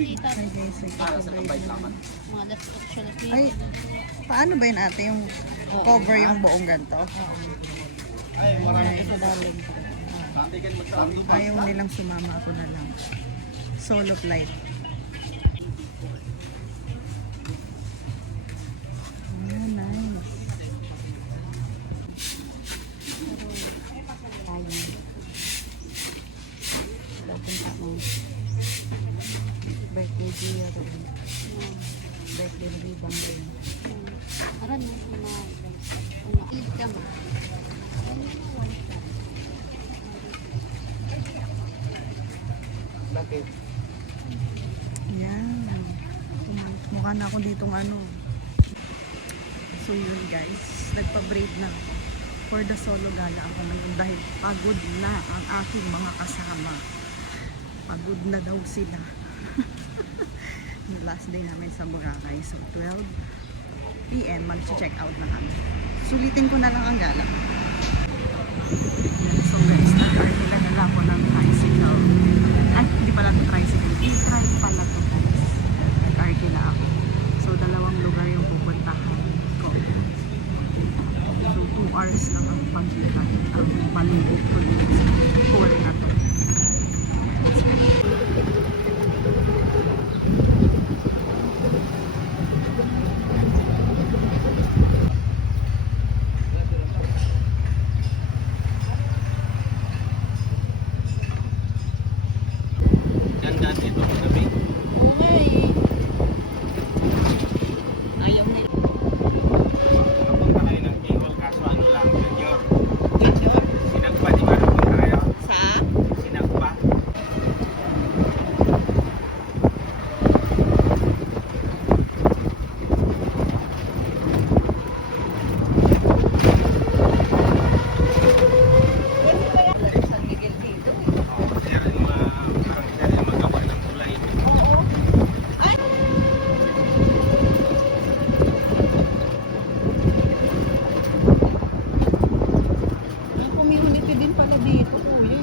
dito. Ay guys, nagpa-braid naman. Mga last option na Ay, paano ba yun ate? Yung cover yung buong ganito? Ay, sa darling. ayaw nilang sumama, ako na lang. Solo flight. Ah, nice. Punta mo. Birthday dia rin. Birthday na bibang rin. Aran mo, una. Ilig ka mo. Bakit? Yan. Mukha na ako ditong ano. So yun guys, nagpa-braid na ako. For the solo gala ako ngayon dahil pagod na ang aking mga kasama. Pagod na daw sila. Yung last day namin sa Boracay. So 12 PM mag-check out na kami. Sulitin ko na lang ang gala. So guys, nag-artila nila ako ng tricycle. Ay, hindi pala ito tricycle. E-trike pala ito guys. Nag-artila ako. So dalawang lugar yung pupuntahan ko. So 2 hours lang ang pagitan. Ang palibot ko dito sa tour na to. Ganda dito ang gabi. Ayaw nila. Napunta kayo ng Kihol, kaso ano lang, Junior. Sinagpa, di ba napunta kayo? Sa? Sinagpa. San Miguel dito. Sir, yung mga parang sir, yung magawa ng kulay. May community din pala dito, kuya.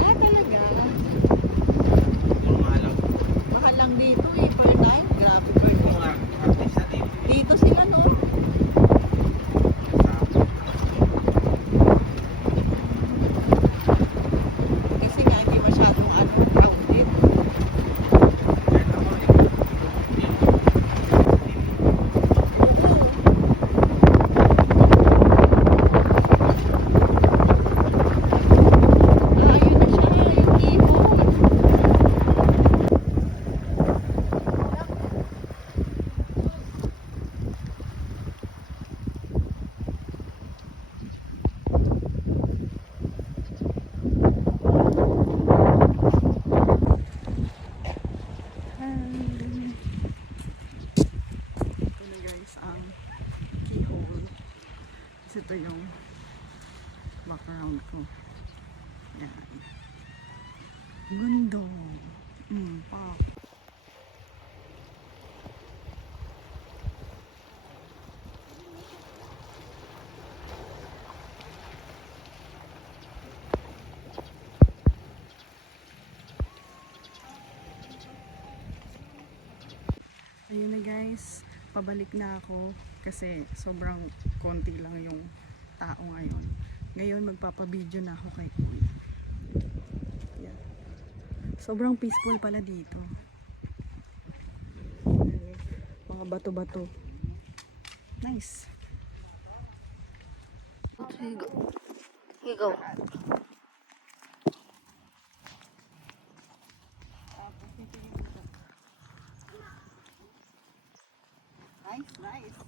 Ah, talaga? Yung mga alam, Mahal lang dito eh, per night. Grabe per yung night. mga artista dito. Dito sila no? Kasi nga hindi masyadong crowded. Ah, yun na siya, yung ibon. Ito na guys ang keyhole. Kasi ito yung background ko. Yan. Ganda. Pa. Ayun na guys, pabalik na ako kasi sobrang konti lang yung tao ngayon. Ngayon magpapabideo na ako kay Kuya. Yan. Sobrang peaceful pala dito. Mga bato-bato. Nice. Higaw. Nice, nice.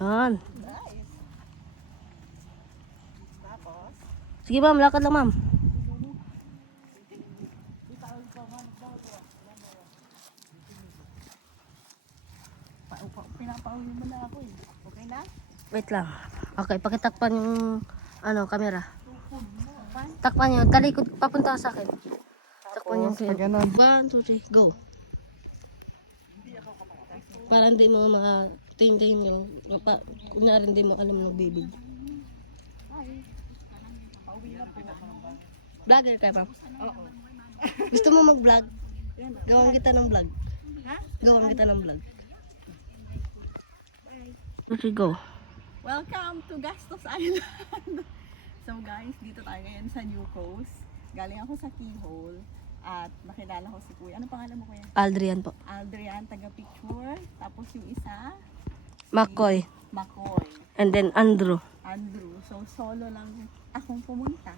Yan. Nice. Tapos, Sige ma'am, lakad lang ma'am. pinapauwi mo na ako eh. Okay na? Wait lang. Okay, pakitakpan yung camera. Takpan nyo. Talikod, papunta ka sa akin. Takpan yung pag ganun. 1, 2, 3, go. Para hindi mo makatingin yung, kunyari hindi mo alam ng bibig. Vlogger ka pa? Oo. Gusto mo mag-vlog? Gawan kita ng vlog. Ha? Gawan kita ng vlog. Okay, go. Welcome to Gastos Island! So guys, dito tayo ngayon sa New Coast. Galing ako sa Keyhole at nakilala ko si Kuya. Ano pangalan mo, Kuya? Aldrian po. Aldrian, taga-picture. Tapos yung isa, McCoy. Makoy. And then Andrew. Andrew. So solo lang akong pumunta.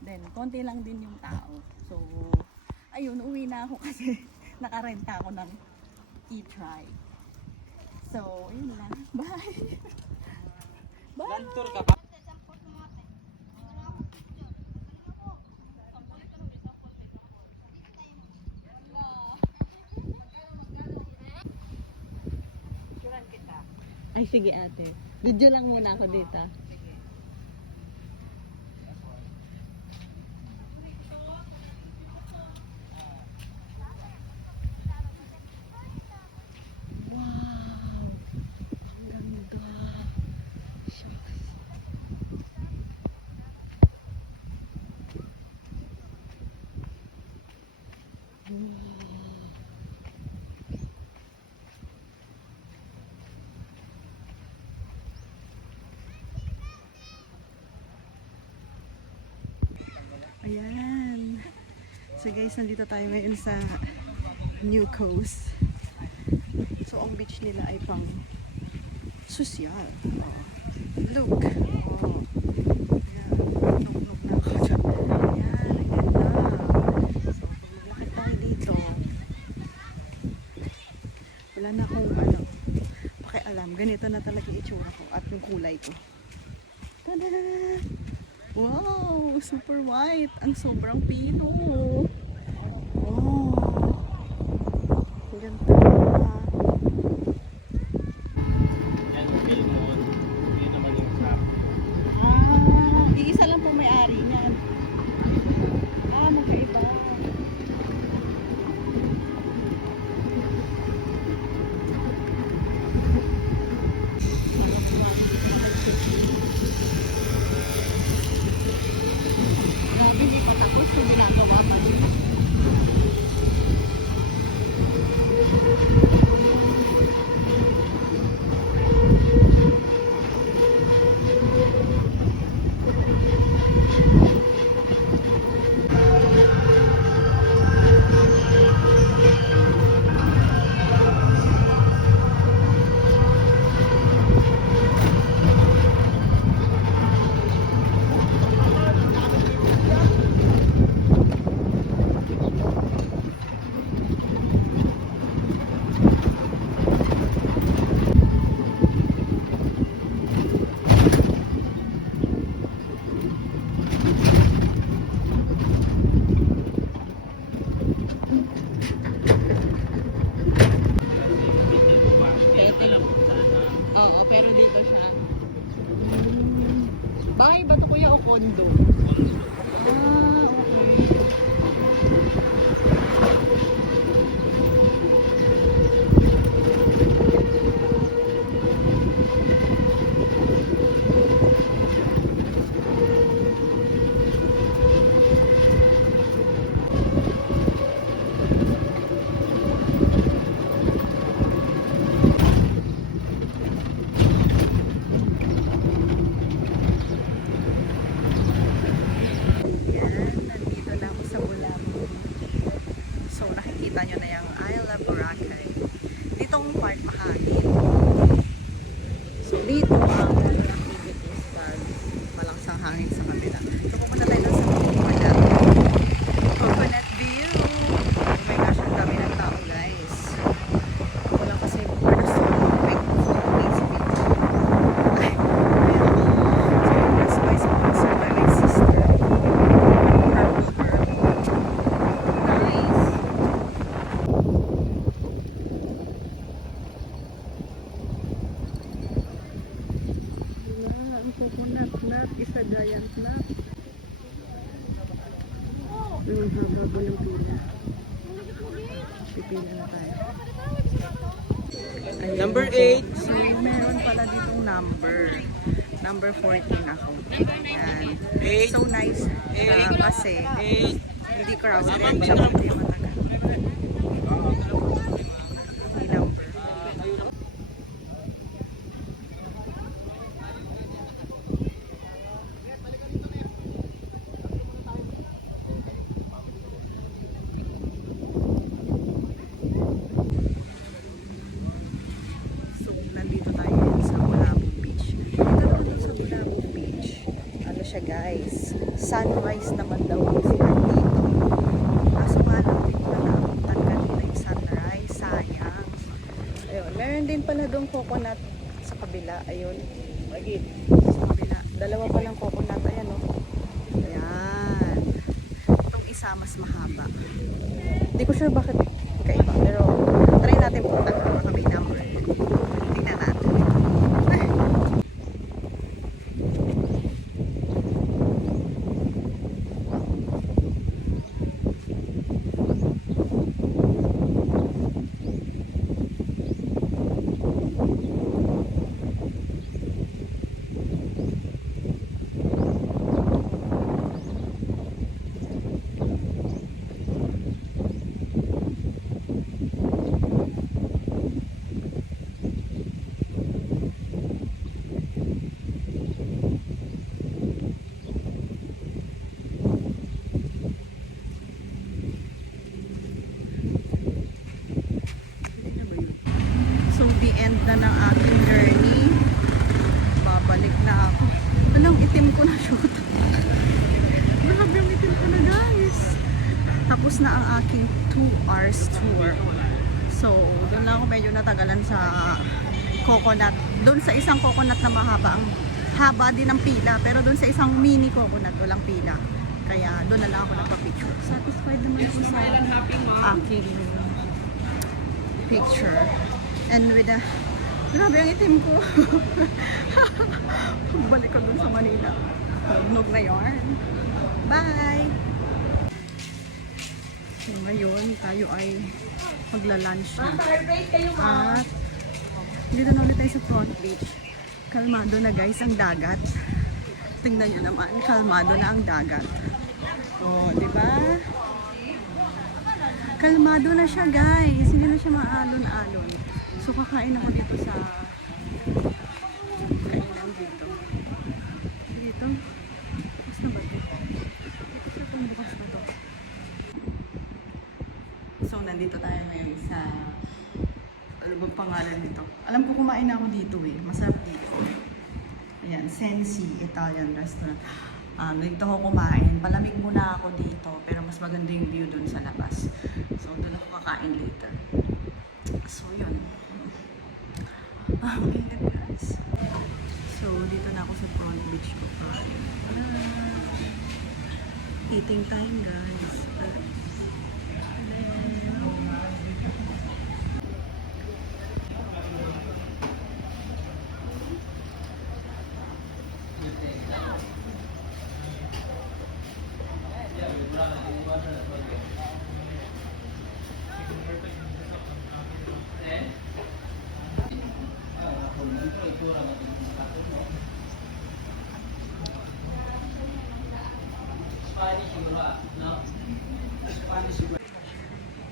Then konti lang din yung tao. So ayun, uwi na ako kasi nakarenta ako ng e-try. So yun lang. Bye! Bye! Land tour ka pa? Ay sige ate. Video lang muna ako dito. Ayan. So guys, nandito tayo ngayon sa New Coast. So ang beach nila ay pang sosyal. Oh. Look. Oh. Ayan. Look na ako dyan. Ayan, ang ganda. So maglakad tayo dito. Wala na akong pakialam. Ganito na talaga yung itsura ko at yung kulay ko. Tada! Wow! Super white! Ang sobrang pino! Oh! Ang ganda! Yan, feel mo. Yun naman yung sa Iisa lang po may-ari niyan. Magkaiba. Grabe, di pa tapos kung ginagawa pa niya. Oo, pero dito siya. Bahay ba ito kuya o condo? Ah, okay. Yan, nandito na ako sa Bulacan. So nakikita nyo na yung Isla Boracay. Dito ang part mahangin. So dito ang activities pag malangsang hangin sa kabila. So pumunta tayo sa coconut view. Oh my gosh, ang dami ng tao guys. Wala kasi first big ay, ayun. So that's why sponsored by my sister. Nice. Ang coconut nut is a giant nut. Yung haba ng pila. Pipila na tayo. Ayun. Number 8. So, meron pala ditong number number 14 ako. Yan. So nice siya kasi hindi crowded, tsaka hindi matagal. May number. So, nandito tayo sa Bulabog Beach. Dito naman sa Bulabog Beach. Ano siya guys? Sunrise naman daw ang sikat dito. Kaso nga lang, hindi ko na naabutan kanina yung sunrise. Sayang. Ayun, meron din pala doon coconut sa kabila. Ayun. Sa kabila. Dalawa palang coconut. Ayan o. Ayan. Itong isa mas mahaba. Hindi ko sure bakit kaiba. Pero try natin punta kung kami number. Tingnan natin. So, the end na ng aking journey. Babalik na ako. Anong itim ko na shoot. Grabe ang itim ko na guys. Tapos na ang aking 2 hours tour. So, doon na ako medyo natagalan sa coconut. Doon sa isang coconut na mahaba. Ang haba din ng pila. Pero doon sa isang mini coconut, walang pila. Kaya doon na lang ako nagpa-picture. Satisfied naman ako sa aking picture. And with a, grabe ang itim ko. Balik ko dun sa Manila. Nog na yarn. Bye! So ngayon, tayo ay magla-lunch na. At dito na ulit tayo sa Front Beach. Kalmado na guys ang dagat. Tingnan nyo naman, kalmado na ang dagat. Oh, di ba? Kalmado na siya guys. Hindi na siya maalon-alon. So, kakain ako dito sa kainan dito. Dito? Bukas na ba ito? Dito sa itong bukas na to. So, nandito tayo ngayon sa ano bang pangalan nito? Alam ko kumain na ako dito eh. Masarap dito. Ayan, Sensi Italian Restaurant. Dito ako kumain. Palamig muna ako dito. Pero mas maganda yung view dun sa labas. So, dun ako kakain later. So, yun. Ingat guys. So, dito na ako sa Front Beach ko. Eating time guys.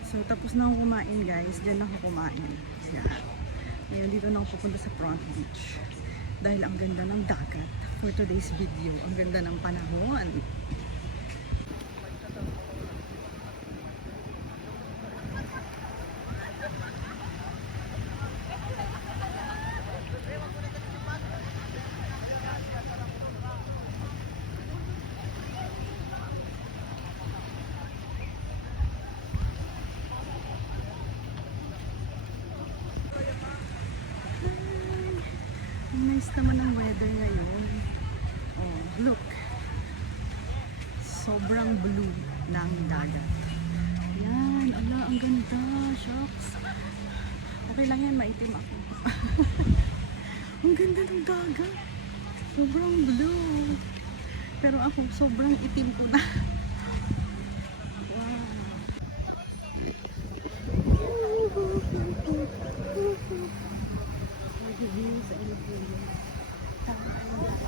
So, tapos na ako kumain guys. Diyan na ako kumain. Ayan. Ngayon, dito na ako pupunta sa Front Beach. Dahil ang ganda ng dagat. For today's video, ang ganda ng panahon. Nice naman ang weather ngayon. Oh, look. Sobrang blue ng dagat. Yan, ala, ang ganda. Shucks. Okay lang yan, maitim ako. Ang ganda ng dagat. Sobrang blue. Pero ako, sobrang itim ko na. Wow.